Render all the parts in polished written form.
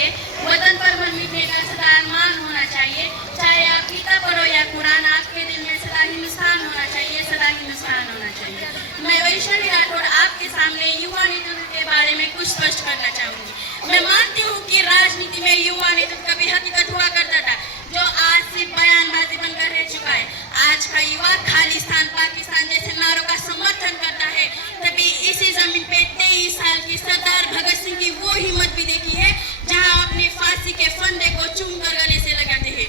चाहिए, वतन पर मन लिखने का सदा अरमान होना चाहिए। चाहे आप गीता पढ़ो या कुरान, आपके दिल में सदा हिंदुस्तान होना चाहिए, सदा हिंदुस्तान होना चाहिए। मैं वैशाली राठौड़ आपके सामने युवा नेतृत्व के बारे में कुछ स्पष्ट करना चाहूंगी। मैं मानती हूँ कि राजनीति में युवा नेतृत्व कभी हकीकत हुआ करता था, जो आज सिर्फ बयानबाजी बनकर रह चुका है। आज का युवा खालिस्तान पाकिस्तान जैसे नारों का समर्थन करता है। तभी इसी जमीन पे 23 साल की सरदार भगत सिंह की वो हिम्मत भी देखी है, जहां अपने फांसी के फंदे को चूम कर गले से लगाते हैं।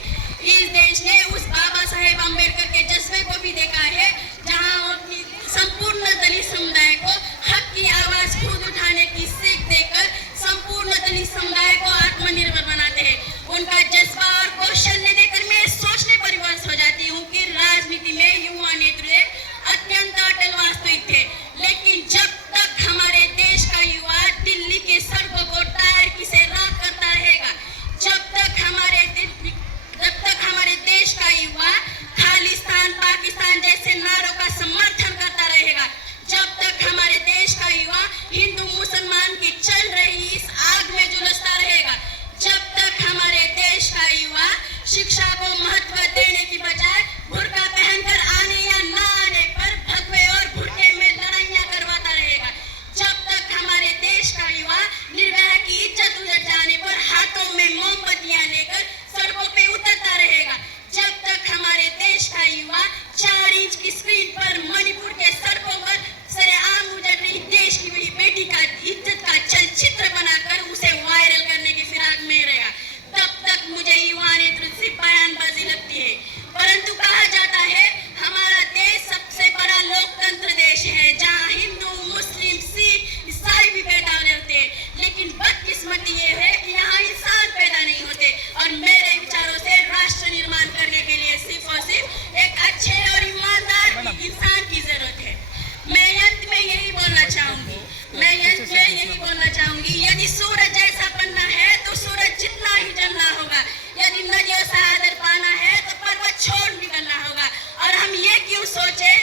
इस देश ने उस बाबा साहेब अम्बेडकर के जज्बे को भी देखा है, जहां अपनी संपूर्ण दलित समुदाय को हक की आवाज खुद उठाने की सीख देकर संपूर्ण दलित समुदाय को आत्मनिर्भर बनाते हैं। उनका जज्बा और कौशल्य देखकर मैं सोचने पर विवश हो जाती हूँ कि राजनीति में युवा नेतृत्व अत्यंत अटल वास्तविक थे। लेकिन जब तक हमारे देश का युवा दिल्ली के सड़कों को टायर की से राख करता रहेगा, जब तक हमारे देश का युवा खालिस्तान पाकिस्तान जैसे नारों का समर्थन करता रहेगा, जब तक हमारे देश का युवा हिंदू मुसलमान की चल रही इस आग में झुलसता रहेगा, जब तक हमारे देश का युवा शिक्षा को महत्व देने की बजाय बुर्का पहनकर आने या न आने पर भगवे और भुट्टे में लड़ाइयां करवाता रहेगा, जब तक हमारे देश का युवा निर्भया की इज्जत उजड़ जाने पर हाथों में मोमबत्तियां लेकर सड़कों पे उतरता रहेगा, जब तक हमारे देश का युवा 4 इंच की स्क्रीन पर मणिपुर के सड़कों पर सरेआम उजड़ रही देश की वही बेटी का इज्जत का चलचित्र बनाकर उसे वायरल करने की फिराक में रहेगा, तब तक मुझे युवा नेतृत्व सिर्फ बयानबाजी लगती है। परंतु कहा जाता है हमारा देश सबसे बड़ा लोकतंत्र देश है, जहां हिंदू मुस्लिम सिख ईसाई भी पैदा होते हैं, लेकिन बदकिस्मती ये है कि यहाँ इंसान पैदा नहीं होते। और मेरे विचारों से राष्ट्र निर्माण करने के लिए सिर्फ और सिर्फ एक अच्छे और ईमानदार इंसान की जरूरत है। मैं अंत में यही बोलना चाहूंगी, यदि सूरज जैसा बनना है तो सूरज जितना ही जलना होगा, यदि नदियों से आदर पाना है तो पर्वत छोड़ निकलना होगा। और हम ये क्यों सोचे